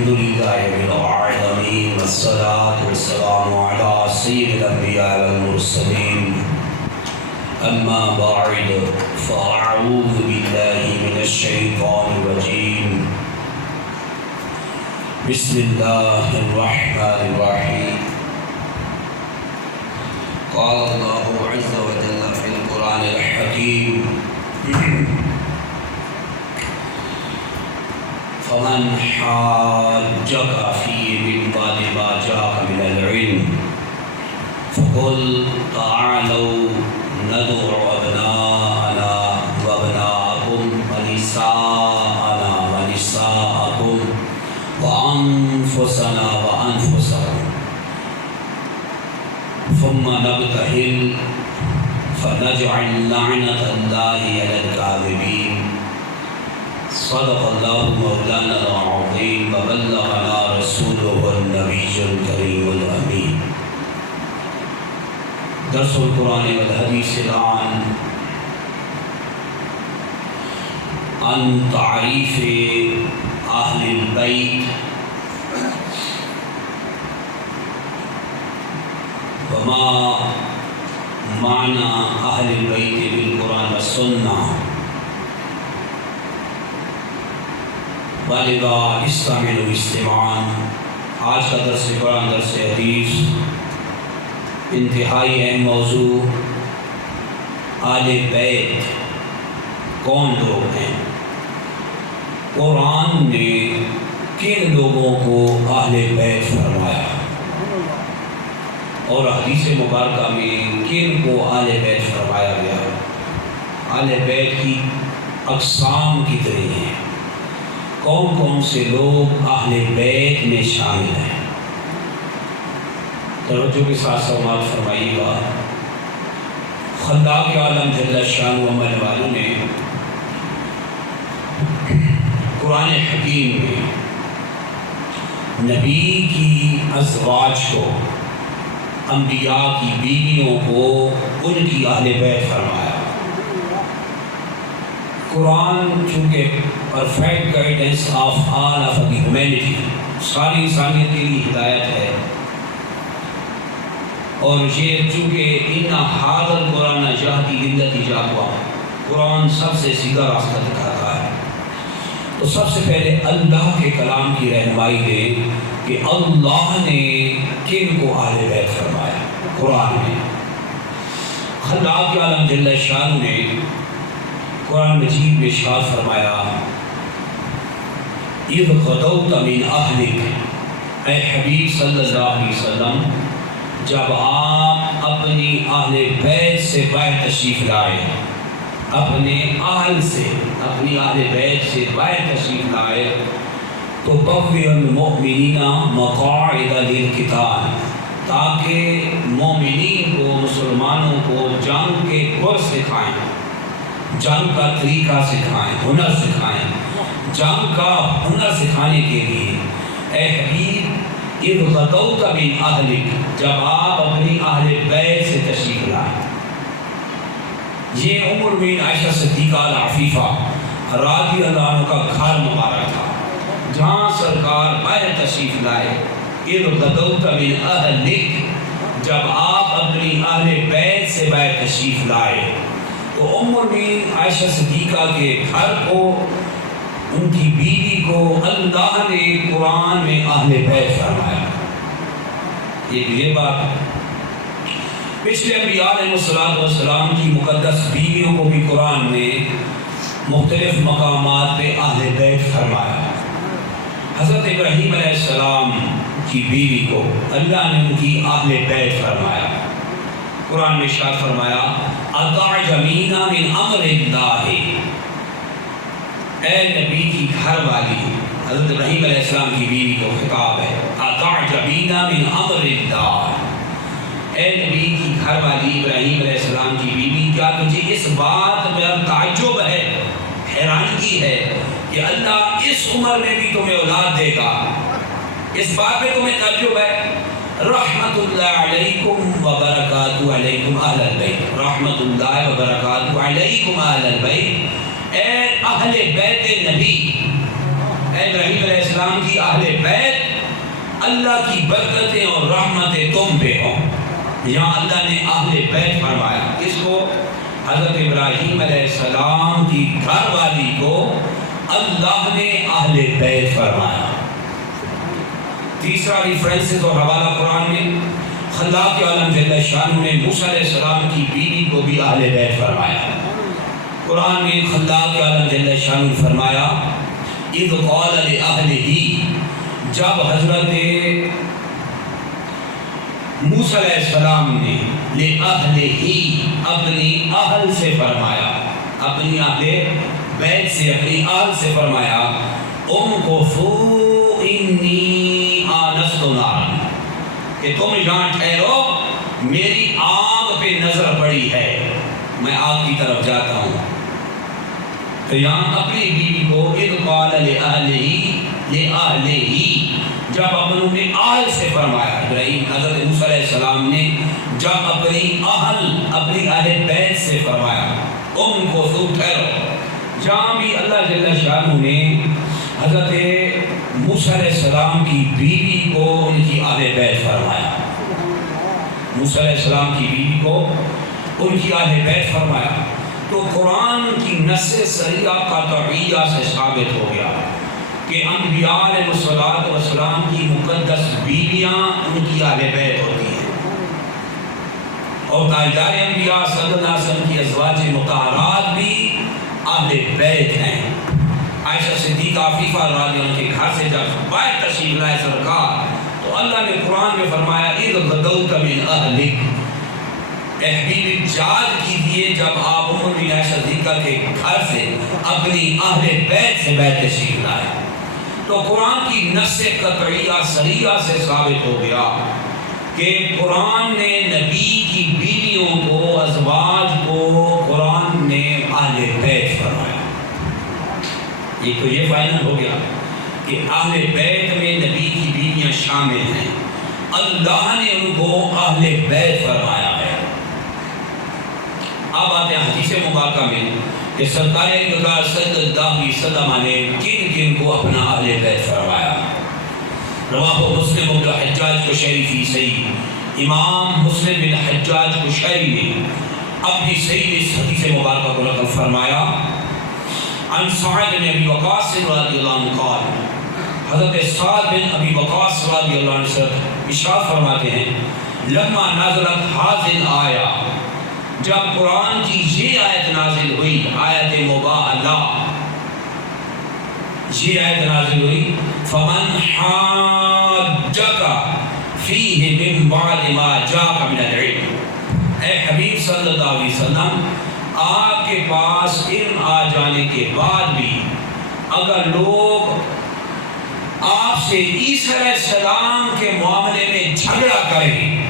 الحمد لله رب العالمين والصلاة والسلام على سيد الأنبياء والمرسلين أما بعد فأعوذ بالله من الشيطان الرجيم بسم الله الرحمن الرحيم قال الله عز وجل في القرآن الحكيم فمن حاجك فيه من بعد ما جاءك من العلم فقل تعالوا ندعو أبناءنا وأبناءكم ونساءنا ونساءكم وأنفسنا وأنفسكم ثم نبتهل فنجعل لعنة الله على الكاذبين صدق الله مولانا العظيم وبلغنا رسوله النبي الكريم الأمين. درس القرآن والحديث الآن عن تعريف أهل البيت وما معنى أهل البيت بالقرآن والسنة. والدہ استعملوا استماعاً. آج کا درس قرآن درس حدیث انتہائی اہم موضوع اہل بیت کون لوگ ہیں، قرآن نے کن لوگوں کو اہل بیت فرمایا اور حدیث مبارکہ میں کن کو اہل بیت فرمایا گیا. اہل بیت کی اقسام کتنی ہیں، کون کون سے لوگ اہل بیت میں شامل ہیں. توجہ کے ساتھ سماعت فرمائیے گا. خلاق عالم جل شان و من والوں نے قرآن حکیم میں نبی کی ازواج کو، انبیاء کی بیویوں کو ان کی اہل بیت فرمایا. قرآن چونکہ perfect guidance of all of the humanity, ساری انسانیت کے لیے ہدایت ہے، اور یہ چونکہ ان ھذا القرآن یہدی للتی ہی اقوم، قرآن سب سے سیدھا راستہ دکھاتا ہے. تو سب سے پہلے اللہ کے کلام کی رہنمائی دیں کہ اللہ نے کن کو اہل بیت فرمایا. قرآن میں خلاق عالم جل شان نے قرآن مجید میں ارشاد فرمایا اذ غدوت من اہلک، اے حبیب صلی اللہ علیہ وسلم جب آپ اپنی اہل بیت سے باہر تشریف لائے، اپنے اہل سے، اپنی اہل بیت سے باہر تشریف لائے، تو بوّئ المؤمنین مقاعد للقتال، تاکہ مومنین کو، مسلمانوں کو جنگ کے کورس سکھائیں، جنگ کا طریقہ سکھائیں، ہنر سکھائیں. جنگ کا ہنر سکھانے کے لیے اے حبیب اذ غدوت من اہلک، جب آپ اپنی اہل بیت سے تشریف لائیں. یہ ام المؤمنین عائشہ صدیقہ العفیفہ رضی اللہ عنہ کا گھر مبارک تھا جہاں سرکار باہر تشریف لائے. اذ غدوت من اہلک، جب آپ اپنی اہل بیت سے باہر تشریف لائے، تو ام المؤمنین عائشہ صدیقہ کے گھر کو، ان کی بیوی کو اللہ نے قرآن میں اہل بیت فرمایا. یہ بات پچھلے انبیاء علیہ السلام کی مقدس بیویوں کو بھی قرآن میں مختلف مقامات پہ اہل بیت فرمایا. حضرت ابراہیم علیہ السلام کی بیوی کو اللہ نے ان کی اہل بیت فرمایا. قرآن میں ارشاد فرمایا اَتَعْجَبِینَ مِنْ أَمْرِ اللَّهِ، اے نبی کی گھر والی، حضرت ابراہیم علیہ السلام کی بیوی کو خطاب ہے. اَتَعْجَبِینَ مِنْ أَمْرِ اللَّهِ، اے نبی کی گھر والی ابراہیم علیہ السلام کی بیوی، کیا تجھے اس بات پر تعجب ہے، حیرانگی ہے کہ اللہ اس عمر میں بھی تمہیں اولاد دے گا؟ اس بات پہ تمہیں تعجب ہے؟ رحمت اللہ علیکم وبرکاتہ علیکم اہل البیت، رحمت اللہ وبرکاتہ علیکم اہل البیت، اے اہل بیت نبی، ابراہیم علیہ السلام کی اہل بیت، اللہ کی برکتیں اور رحمتیں تم پہ ہوں۔ یہاں اللہ نے اہل بیت فرمایا، اس کو حضرت ابراہیم علیہ السلام کی گھر والی کو اللہ نے اہل بیت فرمایا۔ تیسرا ریفرنسز اور حوالہ قرآن میں خلاق عالم جل شانہ نے موسیٰ علیہ السلام کی بیوی کو بھی اہل بیت فرمایا۔ قرآن میں خلاق عالم جل شانہ نے فرمایا اذ قال لأہلہ، جب حضرت موسیٰ علیہ السلام نے لأہلہ اپنی اہل سے فرمایا، اپنی اہل بیت سے، اپنی اہل سے فرمایا امکثوا انی آنست نارا، کہ تم یہاں ٹھہرو، میری آگ پہ نظر پڑی ہے، میں آگ کی طرف جاتا ہوں۔ تو یہاں اپنی بیوی کو اذ قال لأہلہ، جب انہوں نے اہل سے فرمایا، ابراہیم حضرت موسیٰ علیہ السلام نے جب اپنی اہل بیت سے فرمایا امکثوا، ٹھہرو۔ جہاں بھی اللہ جل شانہ نے حضرت موسیٰ علیہ السلام کی بیوی کو ان کی اہل بیت فرمایا، موسیٰ علیہ السلام کی بیوی کو ان کی اہل بیت فرمایا، تو قرآن کی نص صریحہ قطعیہ سے ثابت ہو گیا کہ انبیاء علیہ السلام کی مقدس بیویاں ان کی اہل بیت ہوتی ہیں، اور تاجدار انبیاء صلی اللہ علیہ وسلم کی ازواج مطہرات بھی اہل بیت ہیں۔ عائشہ صدیقہ عفیفہ رضی اللہ عنہ کے گھر سے جب باہر تشریف لائے سرکار، تو اللہ نے قرآن میں فرمایا اذ غدوت من اہلک، اے حبیب یاد کیجئے جب آپ ام عائشہ صدیقہ کے گھر سے اپنی اہل بیت سے بیت تشریف لائے۔ تو قرآن کی نص قطعیہ صریحہ سے ثابت ہو گیا کہ قرآن نے نبی کی بیویوں کو، ازواج کو قرآن نے اہل بیت فرمایا۔ ایک تو یہ فائنل ہو گیا کہ اہل بیت میں نبی کی بیویاں شامل ہیں، اللہ نے ان کو اہل بیت فرمایا ہے۔ اب آتے ہیں حدیث مبارکہ میں کہ سرکار اقدار صلی اللہ علیہ وسلم نے کن کن کو اپنا اہل بیت فرمایا۔ رواہ مسلم بن حجاج قشیری فی صحیح، امام مسلم بن حجاج قشیری نے اپنی صحیح اس حدیث مبارکہ کو نقل فرمایا عن سعد بن ابی وقاص رضی اللہ عنہ قال، حضرت سعد بن ابی وقاص رضی اللہ عنہ سے ارشاد فرماتے ہیں لما نازلت حاضل آیا، جب قرآن کی یہ آیت نازل ہوئی، آیت مباہلہ، یہ آیت نازل ہوئی فمن حاجک فیہ من بعد ما جاءک من العلم، اے حبیب صلی اللہ علیہ وسلم آپ کے پاس علم آ جانے کے بعد بھی اگر لوگ آپ سے عیسیٰ علیہ السلام کے معاملے میں جھگڑا کریں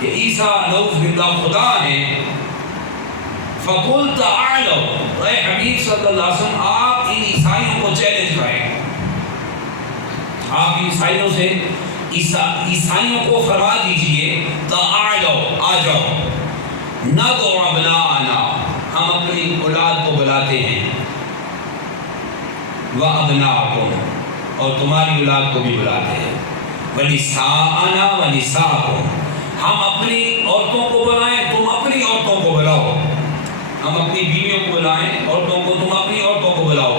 کہ عیسیٰ نعوذ باللہ خدا ہے، فقل تعالوا، اے حبیب صلی اللہ علیہ وسلم آپ ان عیسائیوں کو چیلنج کریں، آپ عیسائیوں سے عیسائیوں کو فرما دیجئے تعالوا، آ جاؤ، ندعو ابناءنا، ہم اپنی اولاد کو بلاتے ہیں، وابناءکم، اور تمہاری اولاد کو بھی بلاتے ہیں، ونساءنا ونساءکم، ہم اپنی عورتوں کو بلائیں، تم اپنی عورتوں کو بلاؤ، ہم اپنی بیویوں کو بلائیں، عورتوں کو، تم اپنی عورتوں کو بلاؤ،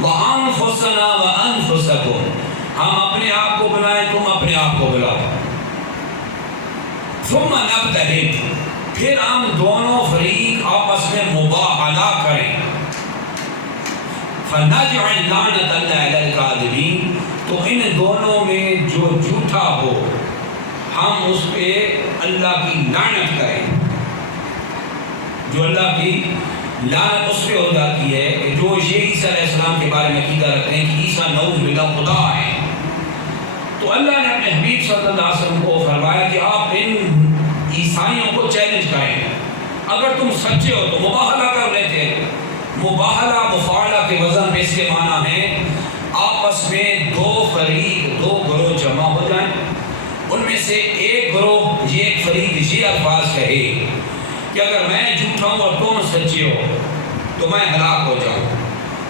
وانفسنا وانفسکم، ہم اپنے آپ کو بلائیں، تم اپنے آپ کو بلاؤ، ثم نبتہل، پھر ہم دونوں فریق آپس میں مباہلہ کریں، فنجعل لعنت اللہ علی الکاذبین، تو ان دونوں میں جو جھوٹا ہو ہم اس پہ اللہ کی لعنت کریں، جو اللہ کی لعنت اس پہ ہو جاتی ہے کہ جو یہ عیسیٰ علیہ السلام کے بارے میں عقیدہ رکھتے ہیں کہ عیسیٰ نعوذ باللہ خدا ہے، تو اللہ نے اپنے حبیب صلی اللہ علیہ وسلم کو فرمایا کہ آپ ان عیسائیوں کو چیلنج کریں، اگر تم سچے ہو تو مباہلہ کر لیتے، مباہلہ مفاعلہ کے وزن پہ اس کے معنی ہے آپس میں دو فریق، دو گروہ جمع ہو جائیں، ان میں سے ایک گروہ، یہ ایک فریق یہ الفاظ کہے کہ اگر میں جھوٹا ہوں اور تم سچے ہو تو میں ہلاک ہو جاؤں،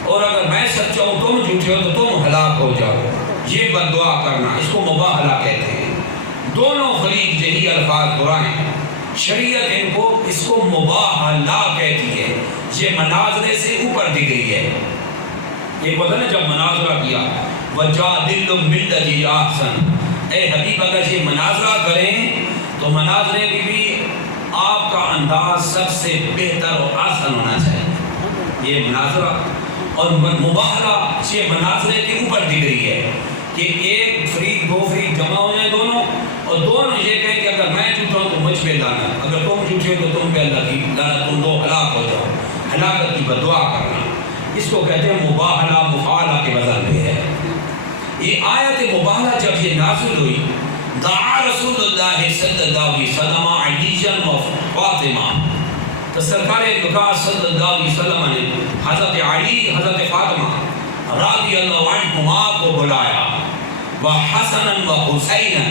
اور اگر میں سچا ہوں تم جھوٹے ہو تو تم ہلاک ہو جاؤ. یہ بد دعا کرنا اس کو مباہلہ کہتے ہیں. دونوں فریق یہی الفاظ دہرائیں. شریعت ان کو اس کو مباہلہ کہتی ہے. یہ مناظرے سے اوپر دی گئی ہے. یہ پتہ نا جب مناظرہ کیا وَجَادِلُ بِالَّتِي أَحْسَنُ، اے حبیب اگر یہ مناظرہ کریں تو مناظرے میں بھی آپ کا انداز سب سے بہتر اور آسان ہونا چاہیے. یہ مناظرہ اور مباہلہ یہ مناظرے کے اوپر دی گئی ہے کہ ایک فریق دو فریق جمع ہو جائیں دونوں، اور دونوں یہ کہیں کہ اگر میں جھوٹا ہوں تو مجھ پہ لعنت، اگر تم جھوٹے ہو تو تم پہ اللہ کی لعنت، تم دو ہلاک ہو جاؤ. ہلاکت کی بدعا کرنا اس کو کہتے ہیں مباہلہ. مفاعلہ کے وزن پہ ہے. یہ آیت مباہلہ جب یہ نازل ہوئی دعا رسول اللہ صلی اللہ علیہ وسلم علیٰ و فاطمہ، تو سرکار مقدس صلی اللہ علیہ وسلم نے حضرت علی حضرت فاطمہ رضی اللہ عنہما کو بلایا، وحسن و حسین،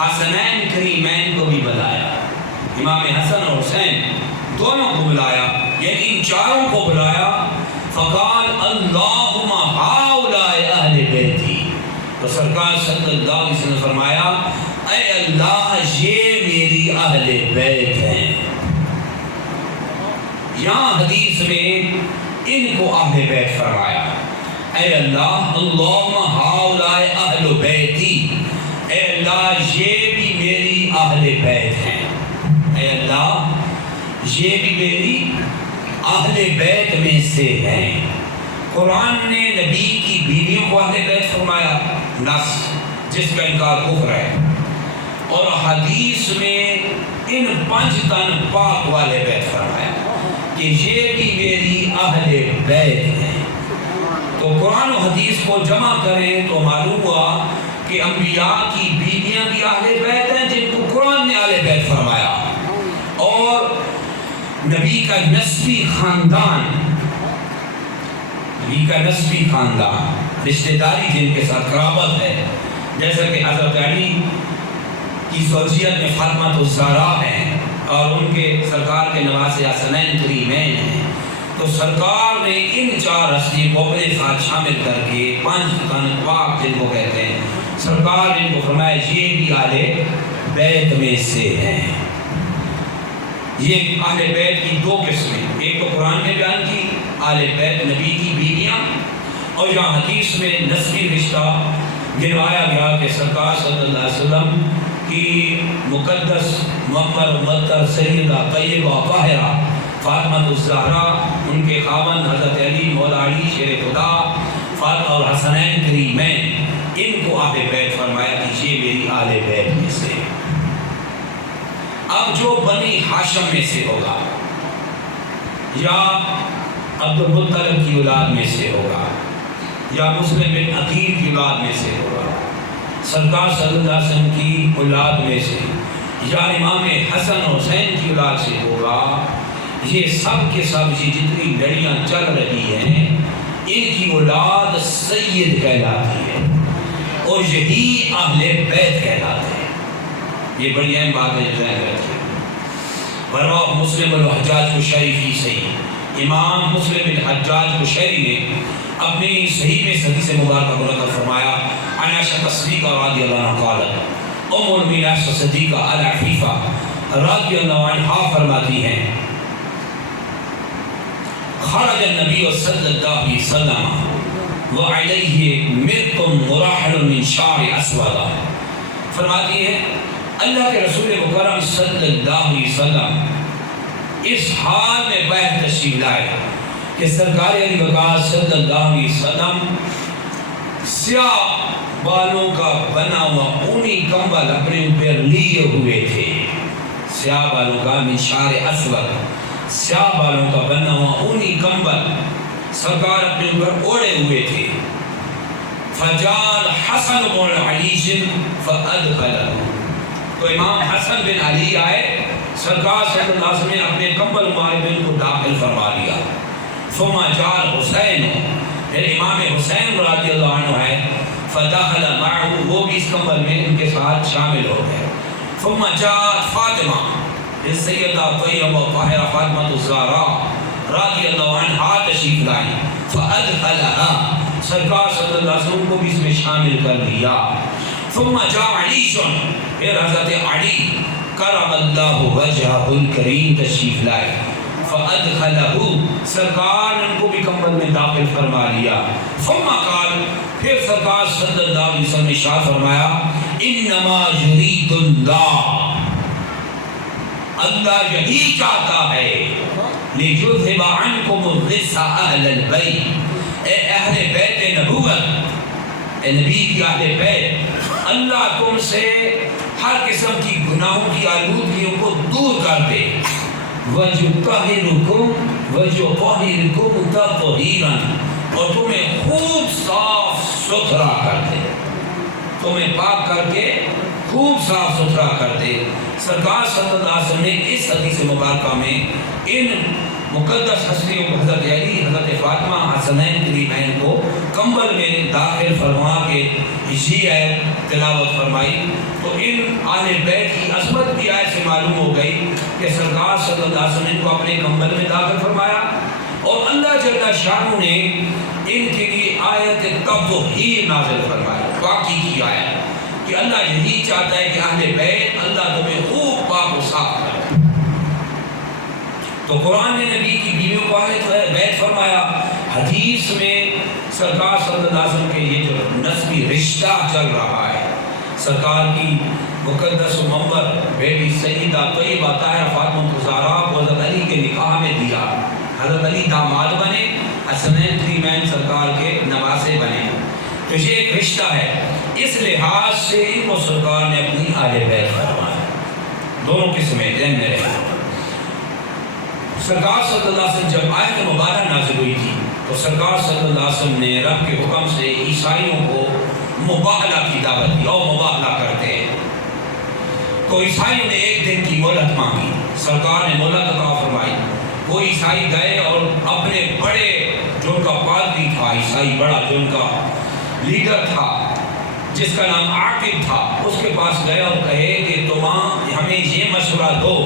حسنین کریمین کو بھی بلایا. امام حسن اور حسین دونوں کو بلایا، یعنی ان چاروں کو بلایا. فقال اللہم ہؤلاء اہل بیتی، تو سرکار صلی اللہ علیہ وسلم نے فرمایا اے اللہ یہ میری اہل بیت ہیں. یہاں حدیث میں ان کو اہل بیت فرمایا. اے اللہ اللہم ہؤلاء اہل بیتی، اے اللہ یہ بھی میری اہل بیت ہیں. اے اللہ یہ بھی میری اہل بیت میں سے ہیں. قرآن نے نبی کی بیویوں کو اہل بیت فرمایا، نص جس کا انکار کفر ہے، اور حدیث میں ان 5 تن پاک والے بیت فرمایا کہ یہ بھی میری اہل بیت ہیں. تو قرآن و حدیث کو جمع کریں تو معلوم ہوا کہ انبیاء کی بیویاں بھی اہل بیت ہیں جن کو قرآن نے اہل بیت فرمایا، اور نبی کا نسبی خاندان، نبی کا نسبی خاندان، رشتہ داری جن کے ساتھ قرابت ہے، جیسا کہ حضرت علی کی زوجیت میں فاطمہ الزہرا ہیں اور ان کے سرکار کے نواسے حسنین کریمین ہیں. تو سرکار نے ان 4 ہستی کو اپنے ساتھ شامل کر کے 5 تن پاک جن کو کہتے ہیں، سرکار نے ان کو فرمایا یہ بھی اہل بیت میں سے ہیں. یہ اہل بیت کی 2 قسمیں، ایک تو قرآن نے بیان کی اہل بیت نبی کی بیویاں، اور یہاں حدیث میں نسبی رشتہ گنوایا گیا کہ سرکار صلی اللہ علیہ وسلم کی مقدس معمر مطہر سیدہ طیبہ طاہرہ فاطمہ الزہرا، ان کے خاوند حضرت علی مولا علی شیر خدا، فاطمہ اور حسنین کریمین، ان کو اہل بیت فرمایا کہ یہ میری اہل بیت میں سے. اب جو بنی ہاشم میں سے ہوگا یا عبد المطلب کی اولاد میں سے ہوگا یا مسلم بن عقیل کی اولاد میں سے ہوگا، سرکار صلی اللہ علیہ وسلم کی اولاد میں سے، یا امام حسن حسین کی اولاد سے ہوگا، یہ سب کے سب یہ جتنی لڑیاں چل رہی ہیں ان کی اولاد سید کہلاتی ہے اور یہی اہل بیت کہلاتے ہیں. یہ بڑی اہم بات ہے ذہن رکھیے. رواه مسلم الحجاج قشیری فی صحیح، امام مسلم الحجاج قشیری نے اپنی صحیح میں حدیث مبارکہ کو نقل فرمایا عن عائشہ صدیقہ رضی اللہ عنہا قالت، ام المؤمنین عائشہ صدیقہ العفیفہ رضی اللہ عنہا فرماتی ہیں خرج النبی صلی اللہ علیہ وسلم وعلیہ مرق مراحل من شعر اسود، فرماتی ہے اللہ کے رسول مکرم صلی اللہ علیہ وسلم اس حال میں باہر تشریف لائے کہ سرکار علی وقار صلی اللہ علیہ وسلم سیاہ بالوں کا بنا ہوا اونی کمبل اپنے اوپر لیے ہوئے تھے. سیاہ بالوں کا من شعر اسود، سیاہ بالوں کا بنا ہوا اونی کمبل سرکار اپنے اوپر اوڑے ہوئے تھے. فجال حسن بن علی فادخلہ، تو امام حسن بن علی آئے، سرکار صلی اللہ علیہ وسلم نے اپنے کمبل مبارک کو داخل فرما لیا. ثم جاء حسین، پھر امام حسین رضی اللہ عنہ ہے، فدخل معه، وہ بھی اس کمبل میں ان کے ساتھ شامل ہو گئے. ثم جاء فاطمہ، پھر سیدہ طیبہ طاہرہ فاطمہ الزہرا رضی اللہ عنہا تشریف لائیں، فادخلہا، سرکار صلی اللہ علیہ وسلم کو بھی اس میں شامل کر دیا۔ ثم جاء علی، پھر حضرت علی کرم اللہ وجہہ الکریم تشریف لائے، فادخلہ، سرکار نے ان کو بھی کمبل میں داخل فرما لیا۔ ثم قال، پھر سرکار صلی اللہ علیہ وسلم نے ارشاد فرمایا، انما یرید اللہ، اللہ یہی چاہتا ہے، لیذھب عنکم الرجس اہل البیت، اے اہل بیت نبوت، اے نبی کی اہل بیت، اللہ تم سے ہر قسم کی گناہوں کی آلودگیوں کو دور کر دے، وَيُطَهِّرُكُمْ وَيُطَهِّرُكُمْ تَطْهِيرًا، اور تمہیں خوب صاف ستھرا کر دے، تمہیں پاک کر کے خوب صاف ستھرا کر دے۔ سرکار صلی اللہ علیہ وسلم نے اس حدیث مبارکہ میں ان مقدس ہستیوں کو، حضرت علی، حضرت فاطمہ، حسنین کریمین کو کمبل میں داخل فرما کے اسی آیت تلاوت فرمائی۔ تو ان آل بیت کی عظمت بھی آیت سے معلوم ہو گئی کہ سرکار صلی اللہ علیہ وسلم کو اپنے کمبل میں داخل فرمایا، اور اللہ جل شانہ نے ان کے لیے آیت تطہیر نازل فرمائی، پاکی کی آیت، کہ اللہ یہی چاہتا ہے کہ اہل بیت اللہ تمہیں خوب پاک و صاف کرے۔ تو قرآن نے نبی کی بیویوں کو اہل بیت فرمایا، حدیث میں سرکار صلی اللہ علیہ وسلم کے یہ جو نسبی رشتہ چل رہا ہے، سرکار کی مقدس و منور بیٹی سیدہ طیبہ طاہرہ فاطمہ الزہرا کو حضرت علی کے نکاح میں دیا، حضرت علی داماد بنے، حسنین کریمین سرکار کے نواسے بنے، تو یہ ایک رشتہ ہے۔ اس لحاظ سے ان کو سرکار نے اپنی اہل بیت فرمایا، دونوں قسمیں ذہن میں رہے۔ سرکار صلی اللہ علیہ وسلم جب آیت مبارکہ نازل ہوئی تھی تو سرکار صلی اللہ علیہ وسلم نے رب کے حکم سے عیسائیوں کو مباہلہ کی دعوت دی، اور مباہلہ کرتے ہیں، تو عیسائیوں نے ایک دن کی مہلت مانگی، سرکار نے مہلت عطا فرمائی۔ وہ عیسائی گئے اور اپنے بڑے، جو ان کا پادری تھا، عیسائی بڑا جو ان کا لیڈر تھا، جس کا نام عاقب تھا، اس کے پاس گئے اور کہے کہ تم ہمیں یہ مشورہ دو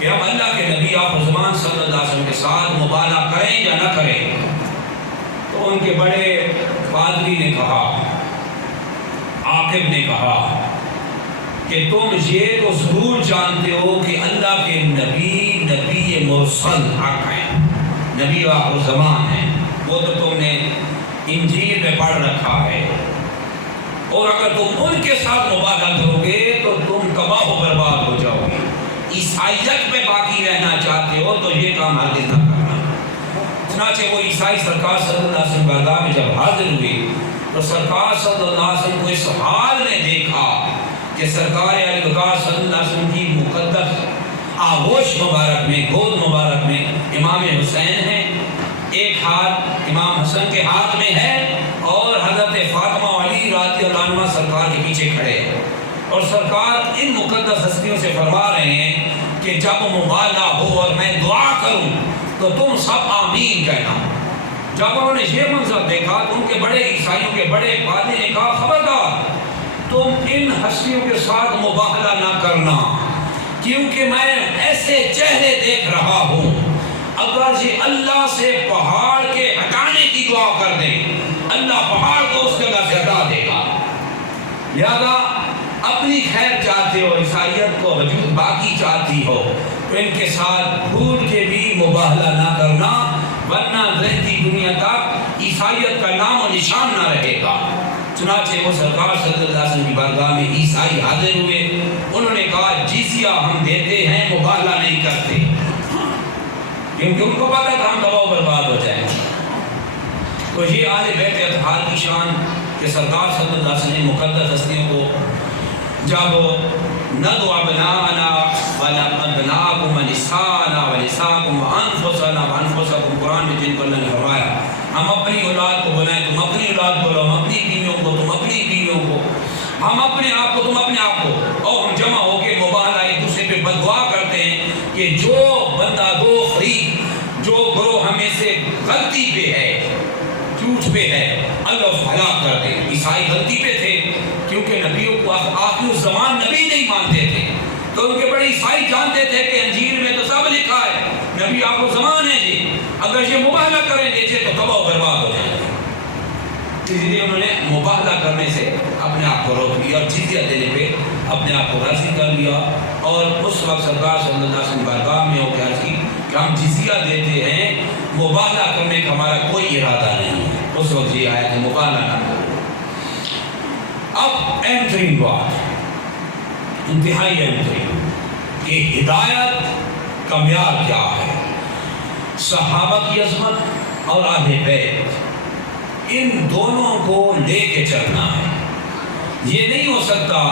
کہ ہم اللہ کے نبی آخر زمان صلی اللہ علیہ وسلم کے ساتھ مباہلہ کریں یا نہ کریں۔ تو ان کے بڑے پادری نے کہا، عاقب نے کہا کہ تم یہ تو ضرور جانتے ہو کہ اللہ کے نبی مرسل حق ہیں، نبی آخر زمان ہیں، وہ تو تم نے انجیل میں پڑھ رکھا ہے، اور اگر تم ان کے ساتھ مباہلہ کرو گے تو تم تباہ و برباد ہو جاؤ گے۔ عیسائیت میں باقی رہنا چاہتے ہو تو یہ کام ہرگز نہ کرنا۔ چنانچہ وہ عیسائی سرکار صلی اللہ علیہ وسلم بارگاہ میں جب حاضر ہوئے تو سرکار صلی اللہ علیہ وسلم کو اس حال میں دیکھا کہ سرکار علیہ صلی اللہ علیہ وسلم کی مقدس آغوش مبارک میں، گود مبارک میں امام حسین ہیں، ایک ہاتھ امام حسن کے ہاتھ میں ہے، اور حضرت فاطمہ علی رضی اللہ عنہ سرکار کے پیچھے کھڑے ہیں، اور سرکار ان مقدس ہستیوں سے فرما رہے ہیں کہ جب مباہلہ ہو اور میں دعا کروں تو تم سب آمین کہنا۔ جب انہوں نے یہ منظر دیکھا تو ان کے بڑے عیسائیوں کے بڑے پادری نے کہا، خبردار تم ان ہستیوں کے ساتھ مباہلہ نہ کرنا، کیونکہ میں ایسے چہرے دیکھ رہا ہوں، اگر یہ اللہ سے پہاڑ کے ہٹانے کی دعا کر دیں، اللہ پہاڑ کو اس جگہ سے ہٹا دے گا۔ لہذا اپنی خیر چاہتے ہو، عیسائیت کو وجود باقی چاہتی ہو، تو ان کے ساتھ بھول کے بھی مباہلہ نہ کرنا، ورنہ رہتی دنیا تک عیسائیت کا نام و نشان نہ رہے گا۔ چنانچہ وہ سرکار صلی اللہ علیہ وسلم کی بارگاہ میں عیسائی حاضر ہوئے، انہوں نے کہا جزیہ ہم دیتے ہیں، مباہلہ نہیں کرتے، کیونکہ ان کو پتہ تھا ہم تباہ و برباد ہو جائیں۔ تو یہ اہل بیت اطہار کی شان کہ سرکار صلی اللہ علیہ وسلم مقدس ہستیوں کو جب ندعو ابناءنا وابناءکم ونساءنا ونساءکم وانفسنا وانفسکم، قرآن میں جن کو اللہ نے فرمایا ہم اپنی اولاد کو بلائیں، تم اپنی اولاد بولو، ہم اپنی بیویوں کو، تم اپنی بیویوں کو، ہم اپنے آپ کو، تم اپنے آپ کو، اور ہم جمع ہو کے مباہلہ ایک دوسرے پہ بددعا کرتے ہیں کہ جو بندہ دو فریق، جو گروہ ہمیں سے غلطی پہ ہے، جھوٹ پہ ہے، اللہ اس کو ہلاک کر دے۔ عیسائی غلطی پہ تھے کیونکہ نبیوں کو آخر الزمان نبی نہیں مانتے تھے، تو ان کے بڑے عیسائی جانتے تھے کہ انجیل میں تو سب لکھا ہے نبی آپ کو زمان ہے جی، اگر یہ مباہلہ کریں گے جی تو تباہ و برباد ہو جائے گا۔ اس لیے انہوں نے مباہلہ کرنے سے اپنے آپ کو روک لیا اور جزیہ دینے پہ اپنے آپ کو راضی کر لیا۔ اور اس وقت سرکار صلی اللہ علیہ وسلم بارگاہ میں ہو گیا تھی کہ ہم جزیہ دیتے ہیں، مباہلہ کرنے کا ہمارا کوئی ارادہ نہیں ہے۔ اس وقت یہ آیا کہ مباہلہ نہ کرو۔ اب اہم ترین بات، انتہائی اہم ترین، کہ ہدایت کا معیار کیا ہے؟ صحابہ کی عظمت اور اہل بیت، ان دونوں کو لے کے چلنا ہے۔ یہ نہیں ہو سکتا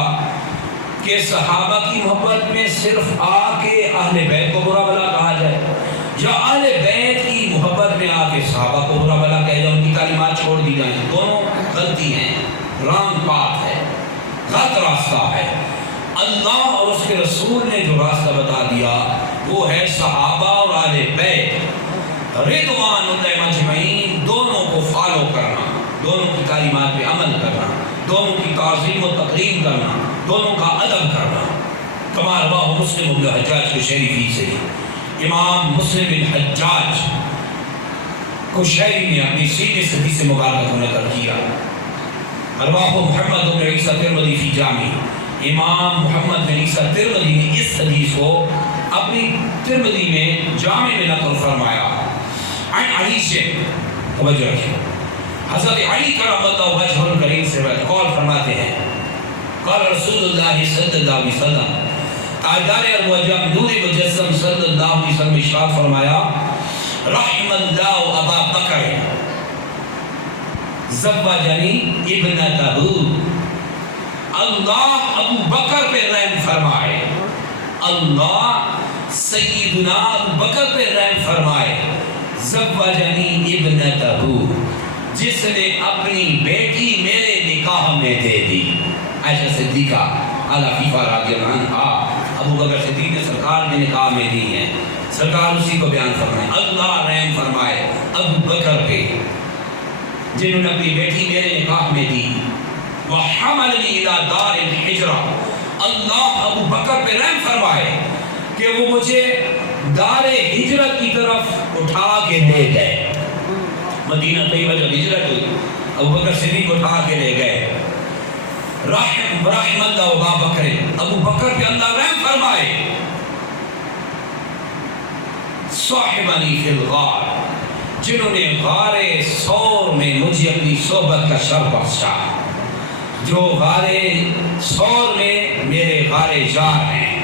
کہ صحابہ کی محبت میں صرف آ کے اہل بیت کو برا بھلا کہا جائے، یا اہل بیت کی محبت میں آ کے صحابہ کو برا بھلا کہہ جائے، ان کی تعلیمات چھوڑ دی جائیں۔ دونوں غلطی ہیں، رانگ پاتھ ہے، غلط راستہ ہے۔ اللہ اور اس کے رسول نے جو راستہ بتا دیا وہ ہے صحابہ اور اہل بیت رضوان اللہ مجمعین، دونوں کو فالو کرنا، دونوں کی تعلیمات پہ عمل کرنا، دونوں کی تعظیم و تکریم کرنا، دونوں کا ادب کرنا۔ کما رواہ مسلم بن حجاج کے شریفی سے امام مسلم بن حجاج کشیری نے اپنی سیدھی حدیث مبارکہ کو نقل کیا۔ رواہ محمد بن عیسیٰ ترمذی فی جامع، امام محمد بن عیسیٰ ترمذی نے اس حدیث کو اپنی ترمذی میں جامع میں نقل فرمایا۔ عن علی سے توجہ رکھیں، حضرت علی کرم اللہ وجہہ الکریم سے قول فرماتے ہیں، قال رسول اللہ صلی اللہ علیہ وسلم، تاجدار ارواح نور مجسم صلی اللہ علیہ وسلم ارشاد فرمایا، رحم اللہ ابا بکر زوجنی ابنتہ، اللہ ابو بکر پہ رحم فرمائے، اللہ سیدنا ابو بکر پہ رحم فرمائے، زوجنی ابنتہ، جس نے اپنی بیٹی میرے نکاح میں دے دی۔ عائشہ صدیقہ عفیفہ رضی اللہ عنہا ابو بکر صدیق نے سرکار کے نکاح میں دی ہیں، سرکار اسی کو بیان فرمائے، اللہ رحم فرمائے ابو بکر پہ جنہوں نے اپنی بیٹی میرے نکاح میں دی۔ وحملنی الی دار الحجرہ، اللہ ابو بکر پہ رحم فرمائے کہ وہ مجھے دار ہجرت کی طرف اٹھا کے لے گئے۔ مدینہ طیبہ جب ہجرت ہوئی، ابو بکر صدیق اٹھا کے لے گئے۔ رحم اللہ ابا بکر، ابو بکر پہ اللہ رحم فرمائے۔ صاحبنی فی الغار، جنہوں نے غار ثور میں مجھے اپنی صحبت کا شرف بخشا، جو غار ثور میں میرے غار جار ہیں،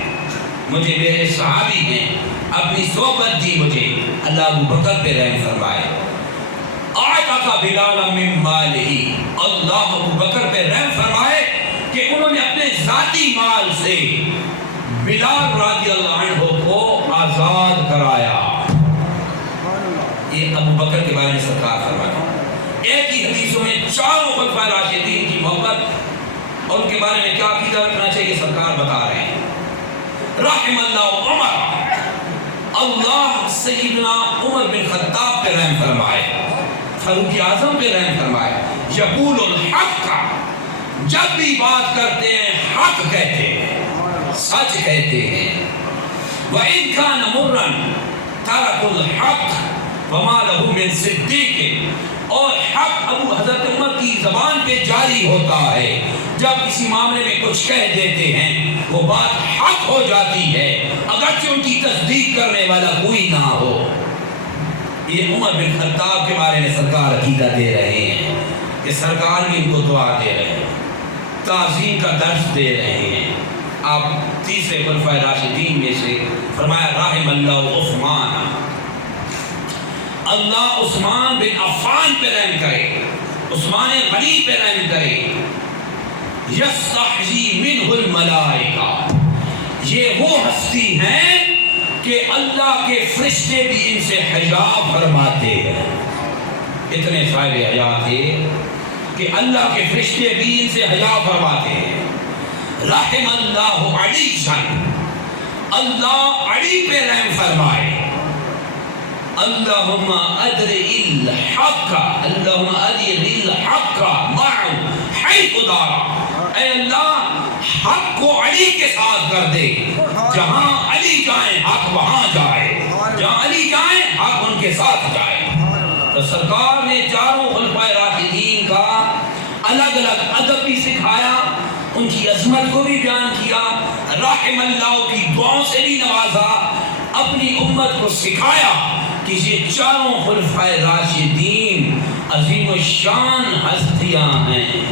مجھے میرے صحابی ہیں، اپنی صحبت دی مجھے، اللہ ابو بکر پہ رحم فرمائے۔ اعتق بلال من مالہ، اللہ ابو بکر پہ رحم فرمائے کہ انہوں نے اپنے ذاتی مال سے بلال رضی اللہ عنہ کو آزاد کرایا۔ یہ ابو بکر کے بارے میں سرکار فرمایا۔ ایک ہی حدیثوں میں چاروں خلفائے راشدین کی محبت اور ان کے بارے میں کیا عقیدہ رکھنا چاہیے سرکار بتا رہے ہیں۔ رحم اللہ عمر، اللہ سیدنا عمر بن خطاب پہ رحم فرمائے، فاروق اعظم پہ رحم فرمائے۔ یقول الحق، جب بھی بات کرتے ہیں حق کہتے ہیں، سچ کہتے ہیں۔ وَإِنْ كَانَ مُرًّا تَرَكُ الْحَقَّ وَمَا لَهُ مِنْ صِدِّيقٍ، اور حق ابو حضرت عمر کی زبان پہ جاری ہوتا ہے، جب کسی معاملے میں کچھ کہہ دیتے ہیں وہ بات حق ہو جاتی ہے، اگرچہ ان کی تصدیق کرنے والا کوئی نہ ہو۔ یہ عمر بن خطاب کے بارے میں سرکار عقیدہ دے رہے ہیں کہ سرکار بھی ان کو دعا دے رہے ہیں، تعظیم کا درس دے رہے ہیں۔ آپ تیسرے خلفائے راشدین میں سے فرمایا رحم اللہ عثمان، اللہ عثمان بن عفان پہ رحم کرے، عثمان غنی پہ رحم کرے۔ یستحیی منہ الملائکہ، یہ وہ ہستی ہیں کہ اللہ کے فرشتے بھی ان سے حیا فرماتے ہیں۔ اتنے صاحب حیا تھے کہ اللہ کے فرشتے بھی ان سے حیا فرماتے ہیں۔ رحم اللہ علی شان، اللہ علی پہ رحم فرمائے۔ اللہم ادر الحق، اللہم ادر الحق معه حیث دارا، اے اللہ حق کو علی کے ساتھ کر دے، جہاں علی جائیں حق وہاں جائے، جہاں علی جائیں حق ان کے ساتھ جائیں۔ تو سرکار نے چاروں خلفائے راشدین کا الگ الگ ادب بھی سکھایا، ان کی عظمت کو بھی بیان کیا، رحم اللہ کی دعاؤں سے بھی نوازا، اپنی امت کو سکھایا کہ یہ چاروں خلفائے راشدین عظیم الشان ہستیاں ہیں۔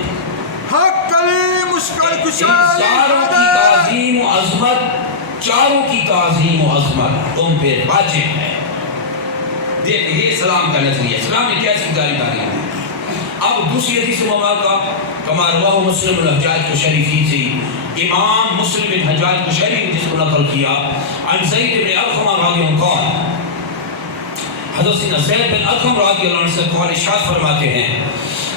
حق علی مشکل کشائی چاروں کی تعظیم و عظمت، چاروں کی تعظیم و عظمت تم پہ واجب ہے۔ دیکھیں یہ اسلام کا نظریہ، اسلام نے کیسی جانکاری دی۔ اب دوسری حدیث مبارکہ کما رواہ مسلم الحجاج کشریفی سے امام مسلم بن حجاج کشری نے جس کو نقل کیا عن زید بن ارقم رضی اللہ عنہ، حضرت زید بن ارقم رضی اللہ عنہ سے قول ارشاد فرماتے ہیں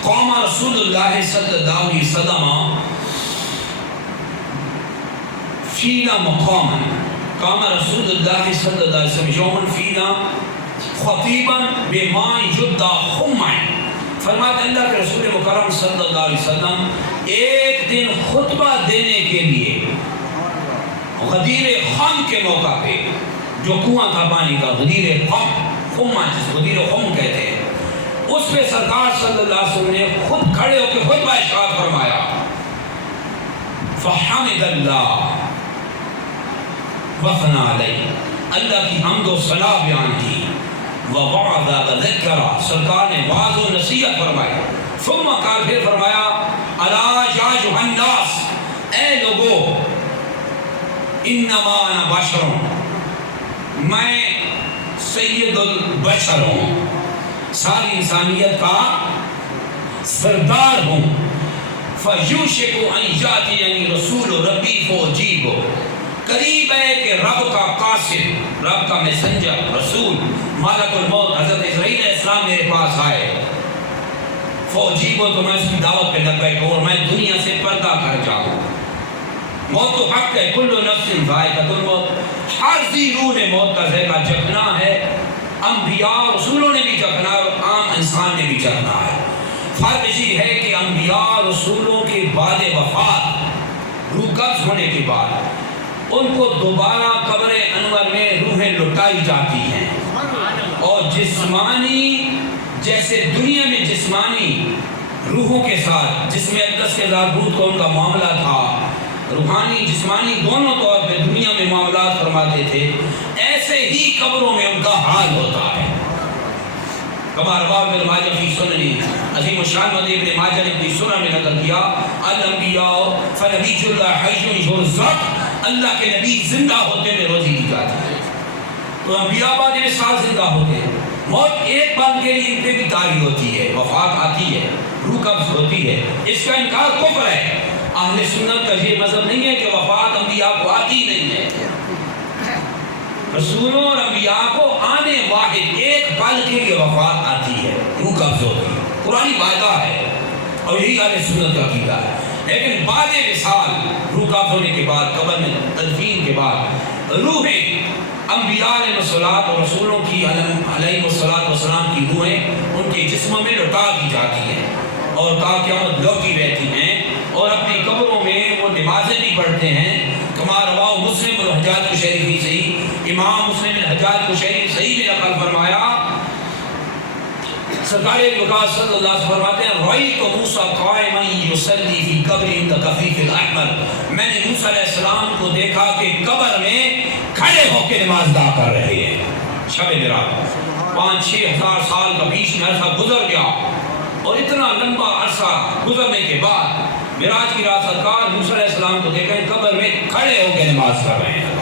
قام رسول اللہ صلی اللہ علیہ وسلم فینا مقاما، قام رسول اللہ صلی اللہ علیہ وسلم یوما فینا خطیبا بما یدعى خما، فرماتے اللہ کے رسول مکرم صلی اللہ علیہ وسلم ایک دن خطبہ دینے کے لیے غدیر خم کے موقع پہ، جو کنواں کا پانی کا غدیر خم، خمہ جس غدیر خم کہتے ہیں، اس پہ سرکار صلی اللہ علیہ وسلم نے خود کھڑے ہو کے خطبہ ارشاد فرمایا فحمد اللہ وثنا علیہ، اللہ کی حمد و ثنا بیان کی، ووعظ وذکر، سرکار نے واعظ و نصیحت فرمائی، ثم قال، پھر فرمایا الا یا ایھا الناس، اے لوگو، انما انا بشر، میں سید البشر ہوں، ساری انسانیت کا سردار ہوں، فیوشک ان یاتینی رسول ربی فاجیبہ، قریب ہے کہ رب کا قاصد، رب کا میسنجر، رسول، مالک الموت حضرت اسرائیل علیہ السلام میرے پاس آئے، فوجیبو، تو میں اس کی دعوت پہ لبیک ہوں اور میں دنیا سے پردہ کر جاؤں۔ موت تو حق ہے، کل نفس ذائقۃ الموت، ہر ذی روح نے موت کا ذائقہ چکھنا ہے، انبیاء رسولوں نے بھی چکھنا ہے اور عام انسان نے بھی چکھنا ہے۔ فرق یہ ہے کہ انبیاء رسولوں کے بعد وفات، روح قبض ہونے کے بعد ان کو دوبارہ قبر انور میں روحیں لٹائی جاتی ہیں، اور جسمانی، جیسے دنیا میں جسمانی روحوں کے ساتھ جسم اقدس کے ذات کو ان کا معاملہ تھا، روحانی جسمانی دونوں طور پہ دنیا میں معاملات فرماتے تھے، ایسے ہی قبروں میں ان کا حال ہوتا ہے۔ کما رواہ ابن ماجہ فی سننی، عظیم الشان مدی ابن ماجہ نے اپنی سنن میں نقل کیا الانبیاء فنبی اللہ حی یرزق، اللہ کے نبی زندہ ہوتے میں روزی دی جاتی ہے، تو انبیاء بعد میں سال زندہ ہوتے ہیں، موت ایک بار کے لیے ان پہ بھی طاری ہوتی ہے، وفات آتی ہے، روح قبض ہوتی ہے، اس کا انکار کفر ہے۔ اہل سنت کا یہ مذہب نہیں ہے کہ وفات انبیاء کو آتی نہیں ہے، رسولوں اور انبیاء کو آنے واحد ایک پل کے لیے وفات آتی ہے، روح قبض ہوتی ہے، قرآنی وعدہ ہے اور یہی اہل سنت کا عقیدہ ہے۔ لیکن بعد وصال، روح قبض ہونے کے بعد، قبر میں تدفین کے بعد، روحیں انبیاء علیہ الصلوۃ اور رسولوں کی علیہ الصلوۃ والسلام کی روحیں ان کے جسموں میں لٹا دی جاتی ہیں اور تا قیامت لوٹی رہتی ہیں، اور اپنی قبروں میں وہ نمازیں بھی پڑھتے ہیں۔ کما رواہ مسلم الحجاج کشیری صحیح، امام مسلم الحجاج کشیری صحیح میں نقل فرمایا، سرکار مقام صلی اللہ علیہ وسلم فرماتے ہیں رأیت موسیٰ قائما یصلی فی قبر عند کفیف الاحمر، میں نے موسیٰ علیہ السلام کو دیکھا کہ قبر میں کھڑے ہو کے نماز ادا کر رہے ہیں، شب برات، 5-6 ہزار سال کا بیچ میں عرصہ گزر گیا، اور اتنا لمبا عرصہ گزرنے کے بعد معراج کی رات سرکار موسیٰ علیہ السلام کو دیکھا کہ قبر میں کھڑے ہو کے نماز کر رہے ہیں۔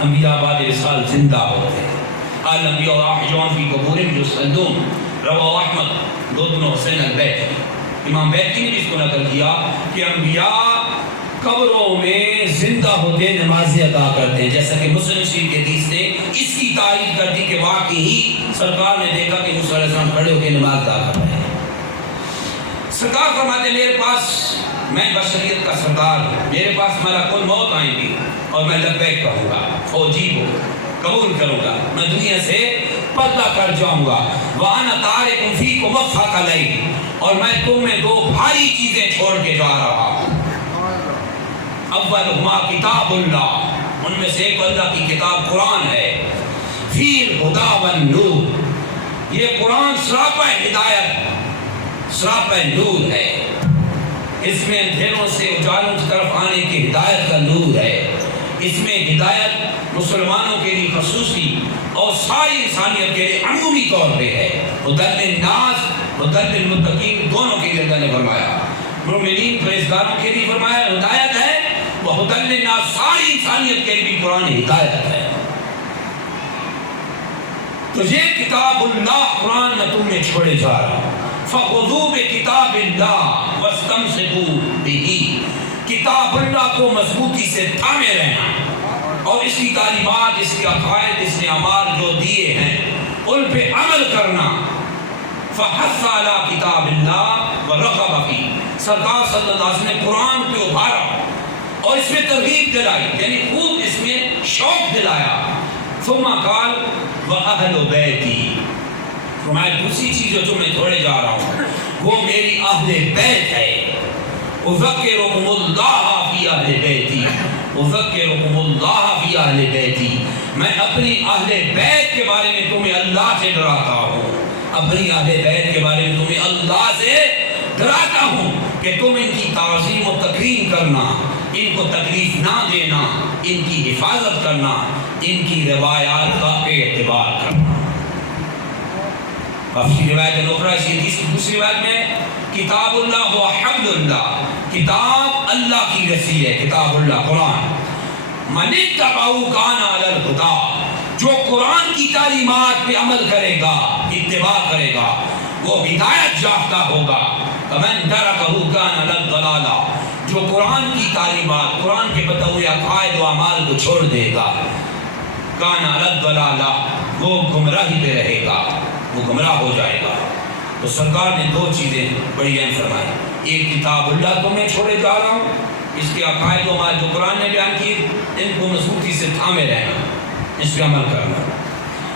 انبیاء بعد وصال زندہ ہوتے ہیں، الانبیاء احیاء فی قبورہم یصلون، رواہ احمد ابن حسین البیتی، امام بیتی نے بھی اس کو نقل کیا کہ انبیاء قبروں میں زندہ ہوتے نمازیں ادا کرتے ہیں، جیسا کہ مسلم شریف کی حدیث نے اس کی تائید کر دی کہ واقعی سرکار نے دیکھا کہ موسیٰ علیہ السلام کھڑے ہو کے نماز ادا کر رہے ہیں۔ سرکار فرماتے ہیں میرے پاس، میں بشریت کا سردار ہوں، میرے پاس ملک الموت آئیں گی اور میں لبیک کہوں گا، فوجیب ہوں، قبول کروں گا، میں دنیا سے پردہ کر جاؤں گا، وَأَنَا تَارِكٌ فِيكُمْ مَفْحَقَلَيْنِ، اور میں تم میں 2 بھاری چیزیں چھوڑ کے جا رہا ہوں، اولہما کتاب اللہ، ان میں سے ایک اللہ کی کتاب قرآن ہے، فی الہدی والنور، یہ قرآن سراپا ہدایت، سراپا نور ہے، اس میں اندھیروں سے اجالوں کی طرف آنے کی ہدایت کا نور ہے، اس میں ہدایت مسلمانوں کے لیے خصوصی اور ساری انسانیت کے لیے عمومی طور پہ ہے۔ ہدی للناس ہدی للمتقین، دونوں کے لیے اللہ نے فرمایا، مومنین پرہیزگاروں کے لیے فرمایا ہدایت ہے، وہ ہدی للناس ساری انسانیت کے لیے بھی قرآن ہدایت ہے۔ تو یہ کتاب اللہ قرآن میں تم نے چھوڑے جا رہا ہوں، فخذوا بکتاب اللہ واستمسکوا بہ، کتاب اللہ کو مضبوطی سے تھامے رہنا اور اس کی تعلیمات، اس کے عقائد، اس نے اعمال جو دیے ہیں ان پہ عمل کرنا۔ فحث علی کتاب اللہ ورغب فیہ، سرکار صلی اللہ علیہ وسلم نے قرآن پہ ابھارا اور اس میں ترغیب دلائی، یعنی خوب اس میں شوق دلایا۔ ثم قال وَأَهْلُ بَيْتِي، فرمایا دوسری چیز جو تمہیں چھوڑے جا رہا ہوں وہ میری اہل بیت ہے۔ اذکرکم اللہ فی اہل بیتی، اذکرکم اللہ فی اہل بیتی، میں اپنی اہل بیت کے بارے میں تمہیں اللہ سے ڈراتا ہوں، اپنی اہل بیت کے بارے میں تمہیں اللہ سے ڈراتا ہوں کہ تم ان کی تعظیم و تکریم کرنا، ان کو تکلیف نہ دینا، ان کی حفاظت کرنا، ان کی روایات کا اعتبار کرنا۔ کافی روایت اخرى، اسی حدیث کی دوسری روایت میں کتاب اللہ و حبل اللہ، کتاب اللہ کی رسی ہے، کتاب اللہ قرآن، من اتبعہ کان علی الہدی، جو قرآن کی تعلیمات پہ عمل کرے گا، اتباع کرے گا، وہ ہدایت یافتہ ہوگا۔ ومن ترکہ کان علی الضلالہ، جو قرآن کی تعلیمات، قرآن کے بتائے ہوئے عقائد و اعمال کو چھوڑ دے گا، کان علی الضلالہ، وہ گمراہی پہ رہے گا، وہ گمراہ ہو جائے گا۔ تو سرکار نے دو چیزیں بڑی اہم فرمائی، ایک کتاب اللہ کو میں چھوڑے جا رہا ہوں، اس کے عقائد و اعمال جو قرآن نے بیان کی ان کو مضبوطی سے تھامے رہنا، اس پہ عمل کرنا،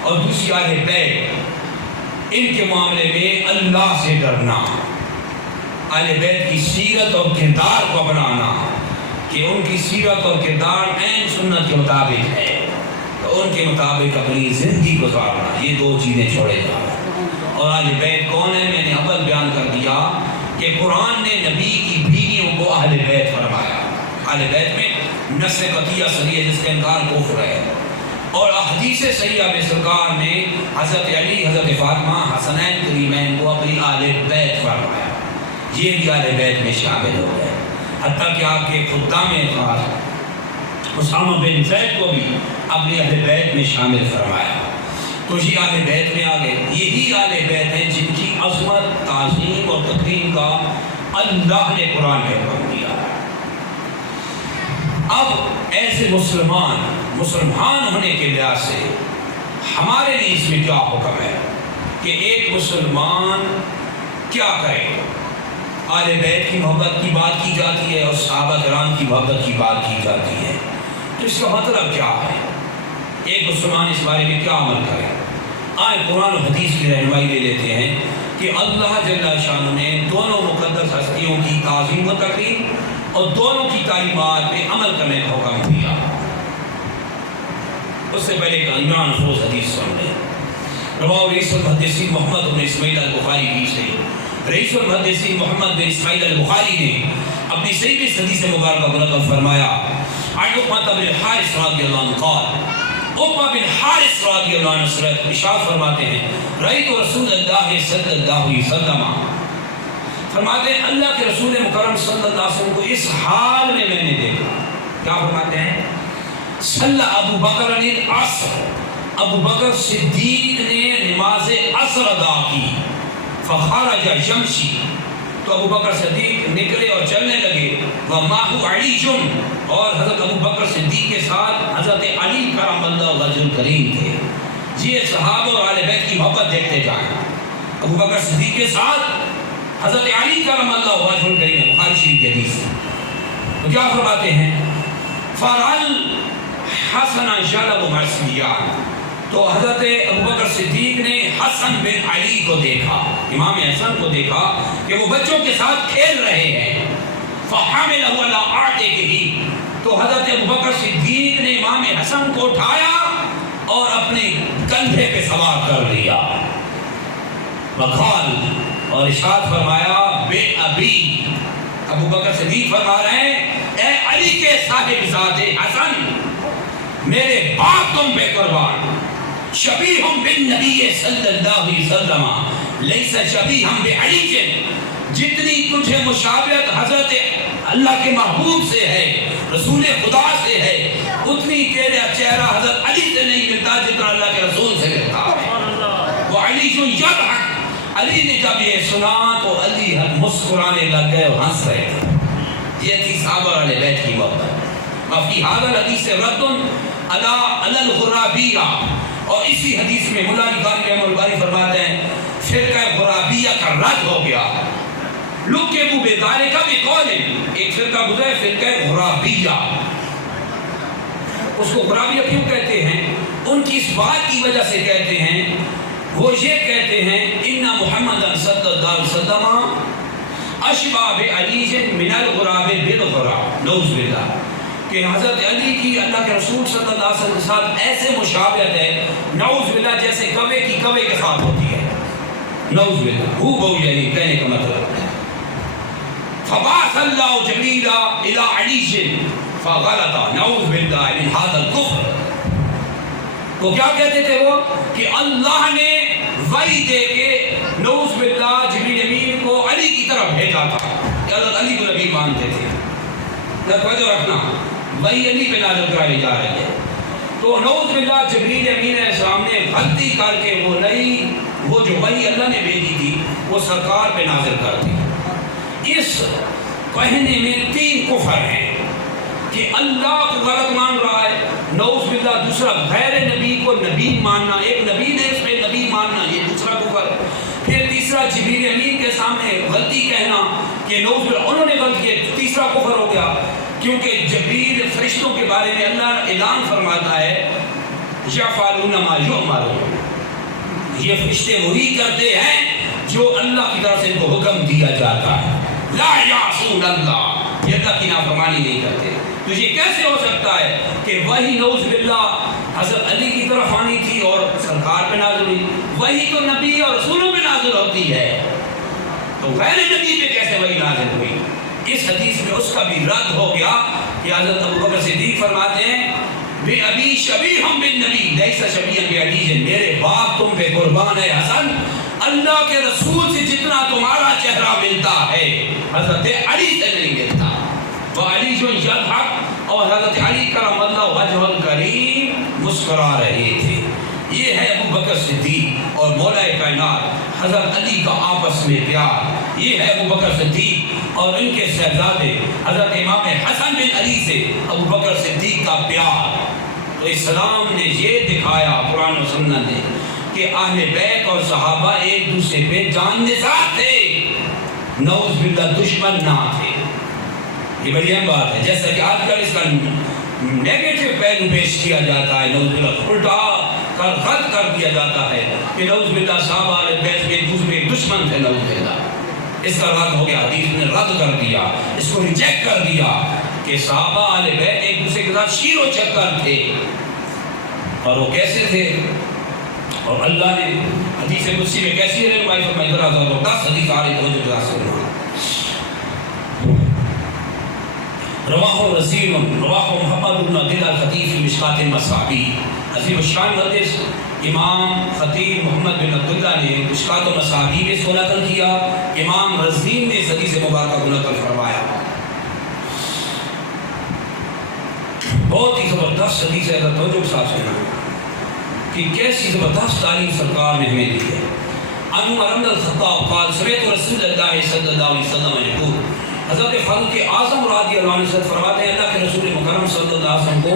اور دوسری اہل بیت، ان کے معاملے میں اللہ سے ڈرنا، اہل بیت کی سیرت اور کردار کو اپنانا کہ ان کی سیرت اور کردار عین سنت کے مطابق ہے، تو ان کے مطابق اپنی زندگی گزارنا، یہ دو چیزیں چھوڑے جا رہا ہے۔ اور اہل بیت کون ہے؟ میں نے اول بیان کر دیا کہ قرآن نے نبی کی بیویوں کو اہل بیت فرمایا، اہل بیت میں نص قطعیہ صریح ہے جس کا انکار کفر ہے، اور حدیث صحیحہ میں سرکار نے حضرت علی، حضرت فاطمہ، حسنین کریمین کو اپنی اہل بیت فرمایا، یہ بھی اہل بیت میں شامل ہو گئے، حتیٰ کہ آپ کے خدام خاص اسامہ بن زید کو بھی اپنی اہل بیت میں شامل فرمایا۔ تو یہ اہل بیت میں آ گئے، یہی اہل بیت ہیں جن کی عظمت، تعظیم اور تکریم کا اللہ نے قرآن میں حکم دیا۔ اب ایسے مسلمان ہونے کے لحاظ سے ہمارے لیے اس میں کیا حکم ہے کہ ایک مسلمان کیا کرے؟ اہل بیت کی محبت کی بات کی جاتی ہے اور صحابہ کرام کی محبت کی بات کی جاتی ہے، تو اس کا مطلب کیا ہے؟ ایک مسلمان اس بارے میں کیا عمل کرے؟ آئے قرآن و حدیث کی رہنمائی لے لیتے ہیں کہ اللہ جل شانہ نے دونوں مقدس ہستیوں کی تعظیم و تکریم اور دونوں کی تعلیمات پہ عمل کرنے کا حکم دیا۔ اس سے پہلے ایک عمران افروز حدیث سن لیں، رواہ رئیس المحدثین محمد بن اسماعیل البخاری کی صحیح، رئیس المحدثین محمد بن اسماعیل البخاری نے اپنی صحیح میں حدیث مبارکہ کو نقل فرمایا، عقبہ بن حارث رضی اللہ عنہ قال، عقبہ بن حارث رضی اللہ عنہ ارشاد فرماتے ہیں، رأیت رسول اللہ صلی اللہ علیہ وسلم، فرماتے ہیں اللہ کے رسول مکرم صلی اللہ علیہ وسلم کو اس حال میں نے دیکھا، کیا فرماتے ہیں؟ صلی ابو بکر العصر، ابو بکر صدیق نے نماز عصر ادا کی، فخرج یمشی، تو ابو بکر صدیق نکلے اور چلنے لگے، ومعہ علی اور حضرت ابو بکر صدیق کے ساتھ حضرت علی کرم اللہ وجہ الکریم تھے۔ یہ صحابہ اور اہل بیت کی محبت دیکھتے جائیں، ابو بکر صدیق کے ساتھ حضرت علی کرم اللہ وجہ الکریم، بخاری شریف کی حدیث ہے۔ تو کیا فرماتے ہیں؟ فرل حسن جلب مرسیان، تو حضرت ابوبکر صدیق نے حسن بن علی کو دیکھا، امام حسن کو دیکھا کہ وہ بچوں کے ساتھ کھیل رہے ہیں، فحملہ علی عاتقہ، تو حضرت ابوبکر صدیق نے امام حسن کو اٹھایا اور اپنے کندھے پہ سوار کر لیا. وقال اور ارشاد فرمایا بے ابی، ابو بکر صدیق فرما رہے ہیں اے علی کے صاحب ذات حسن، میرے باپ تم پہ قربان. شبیہم بالنبی صلی اللہ علیہ وسلم لیس شبیہم بعلی، جتنی تجھے مشابہت حضرت اللہ کے محبوب سے ہے، رسول خدا سے ہے، اتنی تیرا چہرہ حضرت علی سے نہیں ملتا جتنا اللہ کے رسول سے ملتا ہے. وہ علی جو یضحک، علی نے جب یہ سنا تو علی مسکرانے لگ گئے اور ہنس رہے تھے. یہ تھی صحابہ والے بیت کی محبت. وفی هذا الحدیث رد علی الغرابیہ، اور اسی حدیث میں مولا علی قاری رحمۃ اللہ علیہ فرماتے ہیں فرقہ غرابیہ کا رد ہو گیا. لقبوا بذلک بقول، ایک فرقہ گزرے فرقہ غرابیہ. اس کو غرابیہ کیوں کہتے ہیں؟ ان کی اس بات کی وجہ سے کہتے ہیں، وہ یہ کہتے ہیں ان محمد صلی اللہ علیہ وسلم اشبہ بعلی من الغراب بالغراب، نعوذ باللہ، کہ حضرت علی کی اللہ کے رسول صلی اللہ علیہ وسلم کے ساتھ ایسے مشابہت ہے نعوذ باللہ جیسے کوے کی کوے کے ساتھ ہوتی ہے. نعوذ باللہ، ہو بہو یعنی کہنے کا مطلب فبعث اللہ جبریل الی علی فغلط نعوذ باللہ من هذا الكفر. وہ کیا کہتے تھے وہ کہ اللہ نے وحی دے کے نعوذ باللہ جبریل امین کو علی کی طرف بھیجا تھا، کہ حضرت علی کو نبی مانتے تھے. توجہ رکھنا، وحی علی پہ نازل کرائی جا رہی ہے. تو نعوذ باللہ جبریل امین علیہ السلام نے غلطی کر کے وہ جو وحی اللہ نے بھیجی تھی وہ سرکار پہ نازل کر دی. اس کہنے میں 3 کفر ہیں کہ اللہ کو غلط مان رہا ہے، نعوذ باللہ دوسرا غیر نبی کو نبی ماننا، ایک نبی نے اس پہ نبی ماننا، یہ دوسرا کفر. پھر تیسرا جبریل امین کے سامنے غلطی کہنا کہ نعوذ باللہ انہوں نے غلط کیا، تیسرا کفر ہو گیا. کیونکہ جبریل فرشتوں کے بارے میں اللہ اعلان فرماتا ہے یفعلون ما یؤمرون، یہ فرشتے وہی کرتے ہیں جو اللہ کی طرف سے ان کو حکم دیا جاتا ہے. لا یعصون اللہ، یہ اللہ کی نافرمانی نہیں کرتے. تو یہ کیسے ہو سکتا ہے کہ وہی نعوذ باللہ حضرت علی کی طرف آنی تھی اور سرکار پہ نازل ہوئی؟ وہی تو نبی اور رسولوں پہ نازل ہوتی ہے، تو غیر نبی پہ کیسے وہی نازل ہوئی؟ اس حدیث میں اس کا بھی رد ہو گیا کہ حضرت ابو بکر صدیق فرماتے ہیں بے ابی شبیہم بالنبی لیس شبیہم بعلی، میرے باپ تم پہ قربان ہے حسن، اللہ کے رسول سے جتنا تمہارا چہرہ ملتا ہے حضرت علی سے نہیں ملتا. وعلی جو یضحک، اور حضرت علی کرم اللہ وجہ الکریم مسکرا رہے تھے. یہ ہے ابو بکر صدیق اور مولا کائنات حضرت علی کا آپس میں پیار. یہ ہے ابو بکر صدیق اور ان کے صاحبزادے حضرت امام حسن بن علی سے ابو بکر صدیق کا پیار. تو اسلام نے یہ دکھایا، قرآن و سنت نے، کہ اہل بیت اور صحابہ ایک دوسرے پہ جان نثار تھے، نعوذ باللہ دشمن نہ تھے. یہ بڑی اہم بات ہے. جیسا کہ آج کل اس کا نیگیٹو پہلو پیش کیا جاتا ہے، نعوذ باللہ الٹا کر رد کر دیا جاتا ہے کہ نعوذ باللہ صحابہ اہل بیت ایک دوسرے دشمن تھے. نعوذ باللہ اس کا رد ہو گیا، حدیث نے رد کر دیا، اس کو ریجیکٹ کر دیا کہ صحابہ اہل بیت ایک دوسرے کے ساتھ شیر و چکر تھے. اور وہ کیسے تھے؟ اور اللہ نے حدیث قدسی میں کیسی رہنمائی فرمائی؟ 10 حدیث آ رہی توجہ کے ساتھ سننا. رواہ رزین رواہ محمد بن عبد الخطیب فی مشکات المصابیح، عظیم الشان محدث امام خطیب محمد بن عبداللہ نے مشکات المصابیح میں اس کو نقل کیا. امام رزین نے اس حدیث مبارکہ کو نقل فرمایا. بہت ہی زبردست حدیث ہے، اگر توجہ کے ساتھ سننا کہ کیسی زبردست تعلیم سرکار نے ہمیں دی ہے. عن عمر بن الخطاب قال سمعت رسول اللہ صلی اللہ علیہ وسلم یقول، حضرت فاروق اعظم رضی اللہ عنہ سے فرماتے ہیں اللہ کے رسول مکرم صلی اللہ علیہ وسلم کو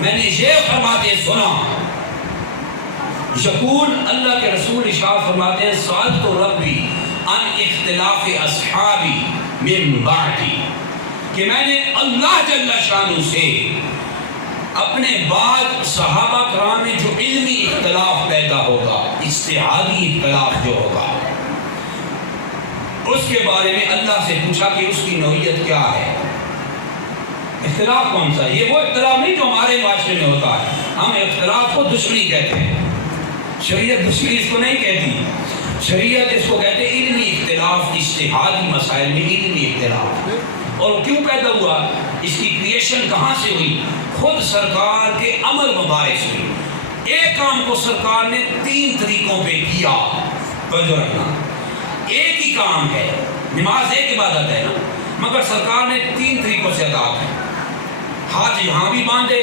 میں نے یہ فرماتے سنا. یقول، اللہ کے رسول ارشاد فرماتے ہیں سألت ربی عن اختلاف اصحابی من بعدی، کہ میں نے اللہ جل شانہ سے اپنے بعد صحابہ کرام میں جو علمی اختلاف پیدا ہوگا، اجتہادی اختلاف جو ہوگا، اس کے بارے میں اللہ سے پوچھا کہ اس کی نوعیت کیا ہے. اختلاف کون سا ہے؟ یہ وہ اختلاف نہیں جو ہمارے معاشرے میں ہوتا ہے. ہم اختلاف کو دشمنی کہتے ہیں. شریعت دشمنی اس کو نہیں کہتی. شریعت اس کو کہتے ہیں علمی اختلاف, اجتہادی مسائل میں علمی اختلاف. اور کیوں پیدا ہوا؟ اس کی کریشن کہاں سے ہوئی؟ خود سرکار کے امر مبارک سے ہوئی. ایک کام کو سرکار نے 3 طریقوں پہ کیا. توجہ رکھنا, ایک ہی کام ہے, نماز ایک عبادت ہے نا, مگر سرکار نے 3 طریقوں سے ادا کی. ہاتھ یہاں بھی باندھے,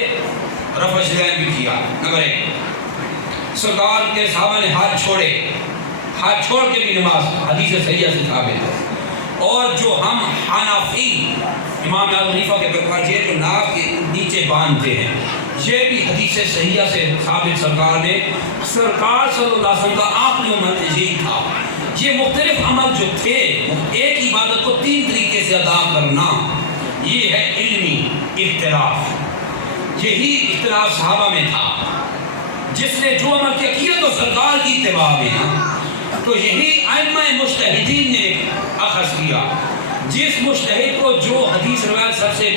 رفع یدین بھی کیا. نمبر 1, سرکار کے صحابہ نے ہاتھ چھوڑے, ہاتھ چھوڑ کے بھی نماز حدیث صحیحہ سے ثابت ہے. اور جو ہم حنفی امام اعظم حنیفہ کے پاس یہ جو ناک کے نیچے باندھتے ہیں, یہ بھی حدیث صحیحہ سے ثابت. سرکار نے, سرکار صلی اللہ علیہ وسلم کا آخری عمل یہی تھا. یہ مختلف عمل جو تھے, ایک عبادت کو 3 طریقے سے ادا کرنا, یہ ہے علمی اختلاف. یہی اختلاف صحابہ میں تھا. جس نے جو عمل کیا تو سرکار کی اتباع میں نا, تو یہی ائمہ مجتہدین نے اخذ کیا. جس مجتہد کو جو حدیث روایت سب سے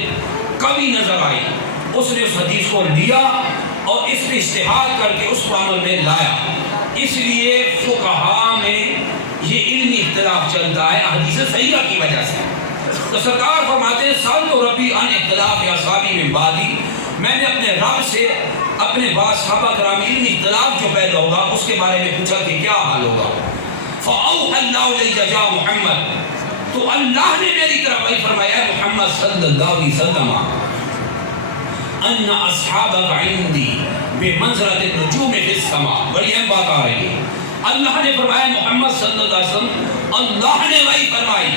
قوی نظر آئی, اس نے اس حدیث کو لیا اور اس پہ اجتہاد کر کے اس کو عمل میں لایا. اس لیے فقہاء میں یہ علمی اختلاف چلتا ہے حدیث صحیحہ کی وجہ سے. تو سرکار فرماتے ہیں سألت ربی عن اختلاف اصحابی من بعدی, میں نے اپنے رب سے اپنے بعد صحابہ کرام علمی اختلاف جو پیدا ہوگا اس کے بارے میں پوچھا کہ کیا حال ہوگا. فأوحى الله إلي يا محمد, تو اللہ نے میری طرف وحی فرمایا محمد صلی اللہ علیہ وسلم, ان اصحابک عندی بمنزلۃ النجوم فی السماء. بڑی اہم بات آ رہی ہے. اللہ نے فرمایا محمد صلی اللہ علیہ وسلم, اللہ نے وحی فرمائی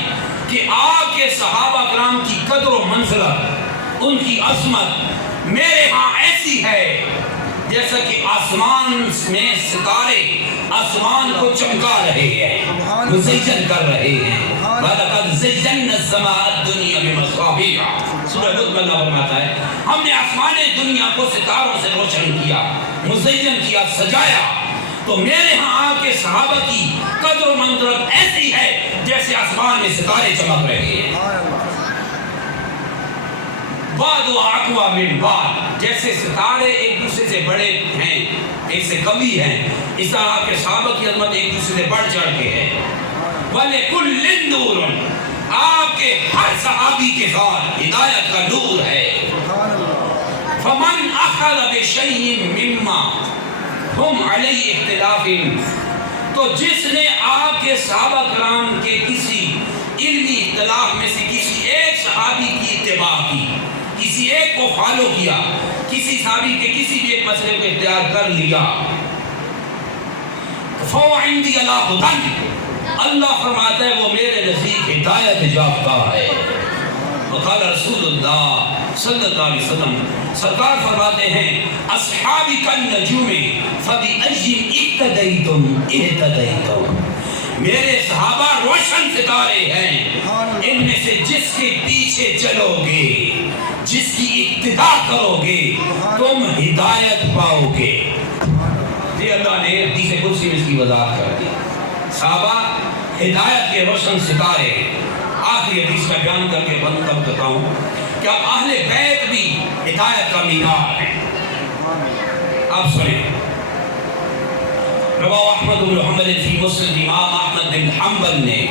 کہ آپ کے صحابہ کرام کی قدر و منزلت, ان کی عظمت میرے ہاں ایسی ہے جیسا کہ آسمان میں ستارے آسمان کو چمکا رہے ہیں, مزین کر رہے ہیں. وَلَقَدْ زَيَّنَّا السَّمَاءَ الدُّنْيَا بِمَصَابِيحَ, سورہ نجم اللہ فرماتا ہے ہم نے آسمان دنیا کو ستاروں سے روشن کیا, مزین کیا, سجایا. تو میرے ہاں آپ کے صحابہ کی قدر و منزلت ایسی ہے جیسے آسمان میں ستارے چمک رہے ہیں. بعد و اقوا من بعد, جیسے ستارے ایک دوسرے سے بڑے ہیں, ایک سے قوی ہیں, اس طرح آپ کے صحابہ کی عظمت ایک دوسرے سے بڑھ چڑھ کے ہے. وَلِكُلٍّ نُورٌ, آپ کے ہر صحابی کے ساتھ ہدایت کا نور ہے. فَمَنْ أَخَذَ بِشَيْءٍ مِّمَّا هُمْ عَلَيْهِ اخْتِلَافٍ, تو جس نے آپ کے صحابہ کرام کے کسی علمی اختلاف میں سے کسی ایک صحابی کی اتباع کی, کسی ایک کو فالو کیا, کسی صحابی کے کسی بھی ایک مسئلے کو اختیار کر لیا, فَهُوَ عِنْدِي عَلَىٰ هُدًى, اللہ فرماتا ہے وہ میرے نزدیک ہدایت یافتہ ہے. وقال رسول اللہ صلی اللہ علیہ وسلم, سرکار فرماتے ہیں اصحابی کالنجوم فبأی اقتدیتم اہتدیتم, میرے صحابہ روشن ستارے ہیں, ان میں سے جس کے پیچھے چلو گے, جس کی اقتداء کرو گے, تم ہدایت پاؤ گے. یہ اللہ نے حدیث قدسی میں اس کی وضاحت کر دی. صحابہ ہدایت کے روشن ستارے. آخری حدیث کا بیان کر کے بند کر دیتا ہوں کہ اب اہل بیت بھی ہدایت کا مینار ہے. آپ سنیں, رواہ احمد بن حنبل فی مسند, امام احمد بن حنبل نے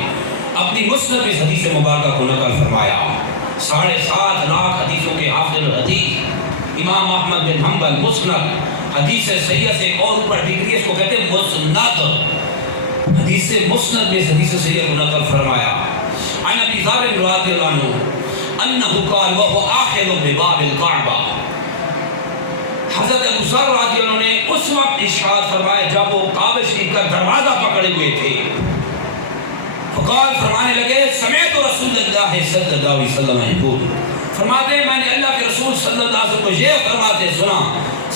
اپنی مسند میں حدیث مبارکہ کو نقل فرمایا. 7.5 لاکھ حدیثوں کے حافظ الحدیث امام احمد بن حنبل مسند, حدیث صحیحہ سے ایک اور اوپر ڈگری, اس کو کہتے ہیں مسند. حدیث مسند میں حدیث صحیحہ کو نقل فرمایا. عن ابی ذر رضی اللہ عنہ انہ قال وهو آخذ بباب الکعبہ, حضرت ابو ذر رضی اللہ عنہ نے اس وقت ارشاد فرمایا جب وہ کعبہ شریف کا دروازہ پکڑے ہوئے تھے. فقال, فرمانے لگے سمعت رسول اللہ صلی اللہ علیہ وسلم یقول, فرماتے ہیں میں نے اللہ کے رسول صلی اللہ علیہ وسلم کو یہ فرماتے سنا.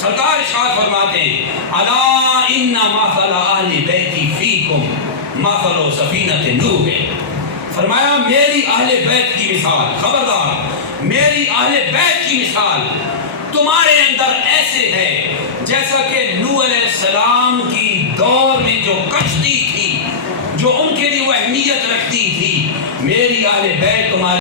سرکار ارشاد فرماتے ہیں الا ان مثل اہل بیتی فیکم مثل سفینۃ نوح, فرمایا میری اہل بیت کی مثال, خبردار میری اہل بیت کی مثال تمہارے اندر ایسے ہے جیسا کہ نوح علیہ السلام کی دور میں جو کشتی تھی, جو ان کے لیے وہ اہمیت رکھتی تھی, میری اہل بیت تمہارے